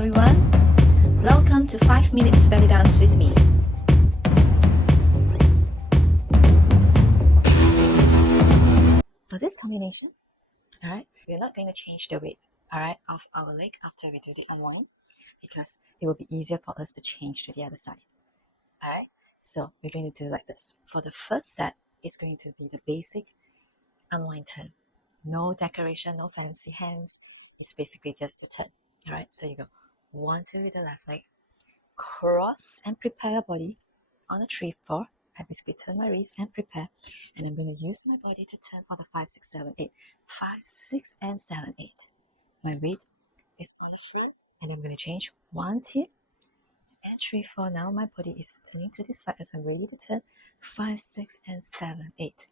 everyone. Welcome to 5 Minutes Belly Dance with me. For this combination, alright, we're not going to change the weight, alright, of our leg after we do the unwind because it will be easier for us to change to the other side. Alright, so we're going to do like this. For the first set, it's going to be the basic unwind turn. No decoration, no fancy hands. It's basically just a turn. Alright, so you go 1, 2 with the left leg, cross and prepare your body on a 3, 4. I basically turn my wrist and prepare, and I'm going to use my body to turn for the 5, 6, 7, 8. 5, 6, and 7, 8. My weight is on the front, and I'm going to change 1, 2, and 3, 4. Now my body is turning to this side as I'm ready to turn 5, 6, and 7, 8.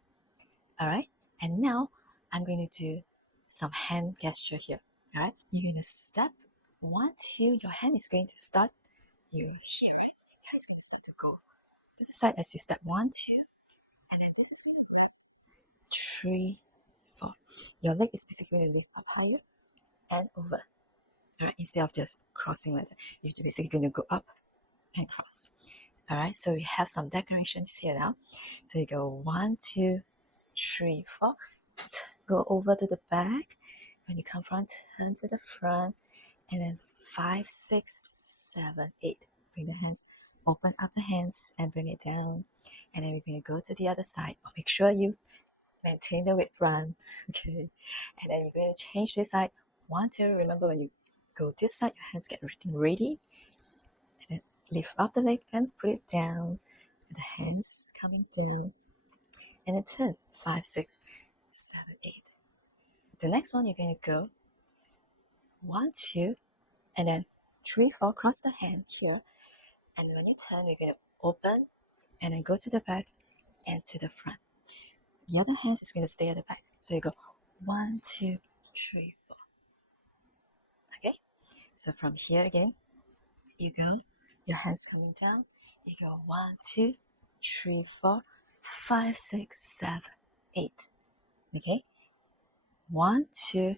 Alright, and now I'm going to do some hand gesture here. Alright, you're going to step 1, 2. Your hand is going to start. You hear it. Your hand is going to start to go to the side as you step 1, 2, and then this is going to go 3, 4. Your leg is basically going to lift up higher and over. Alright, instead of just crossing like that, you're basically going to go up and cross. Alright, so we have some decorations here now. So you go 1, 2, 3, 4. Go over to the back. When you come front, turn to the front, and then 5, 6, 7, 8. Bring the hands, open up the hands and bring it down. And then we're going to go to the other side. Make sure you maintain the weight front. Okay. And then you're going to change this side. 1, 2. Remember, when you go this side, your hands get everything ready. And then lift up the leg and put it down. And the hands coming down. And then turn 5, 6, 7, 8. The next one, you're going to go 1, 2, and then 3, 4. Cross the hand here. And when you turn, we're going to open and then go to the back and to the front. The other hand is going to stay at the back. So you go 1, 2, 3, 4. Okay? So from here again, you go, your hands coming down. You go 1, 2, 3, 4, 5, 6, 7, 8. Okay? 1, 2,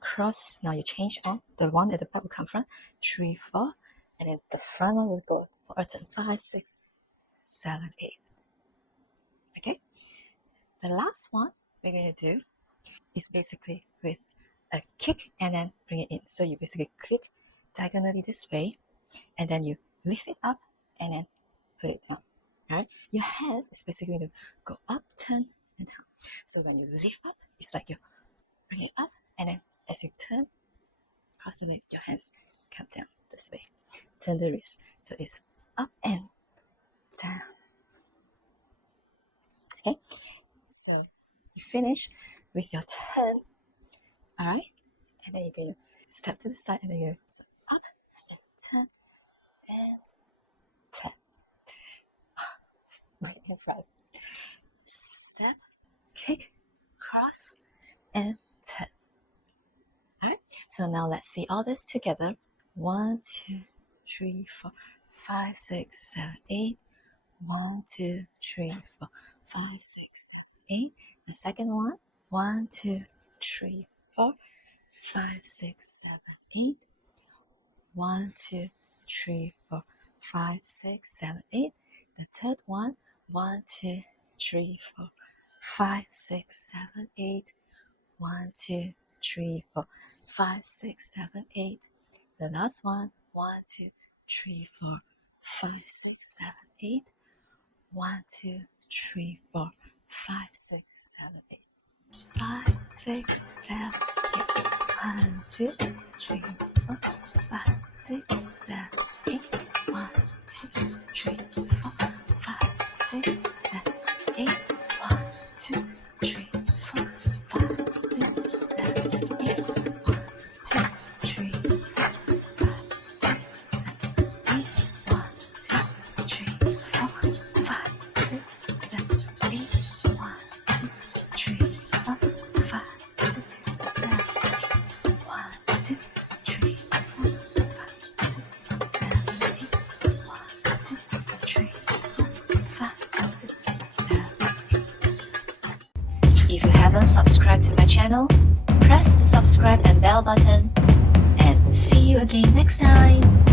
cross. Now you change on. The one at the back will come front. 3, 4. And then the front one will go for a turn. 5, 6, 7, 8. Okay? The last one we're going to do is basically with a kick and then bring it in. So you basically kick diagonally this way, and then you lift it up and then put it down. Alright? Your hands is basically going to go up, turn, and down. So when you lift up, it's like you bring it up, and then as you turn, cross the leg, your hands come down this way. Turn the wrist. So it's up and down. Okay? So you finish with your turn. Alright? And then you're going to step to the side, and then you go so up and turn and turn. Right in front. Step, kick, cross, and turn. Alright? So now let's see all this together. 1, 2, 3, 4, 5, 6, 7, 8. 1, 2, 3, 4, 5, 6, 7, 8. The second one. 1, 2, 3, 4, 5, 6, 7, 8. 1, 2, 3, 4, 5, 6, 7, 8. The third one. 1, 2, 3, 4, 5, 6, 7, 8. 1, 2, 3, 4, 5, 6, 7, 8. The last one. 1, 2, 3, 4, 5, 6, 7, 8. 1, 2, 3, 4, 5, 6, 7, 8. 5, 6, 7, 8. 1, 2, 3, 4, 5, 6, 7, 8. 1, 2, 3, 4, 5, 6, 7, 8. 1, 2, 3, 4, 5, 6, 7, 8. 1, 2, 3, 4, 5, If you haven't subscribed to my channel, press the subscribe and bell button and See you again next time.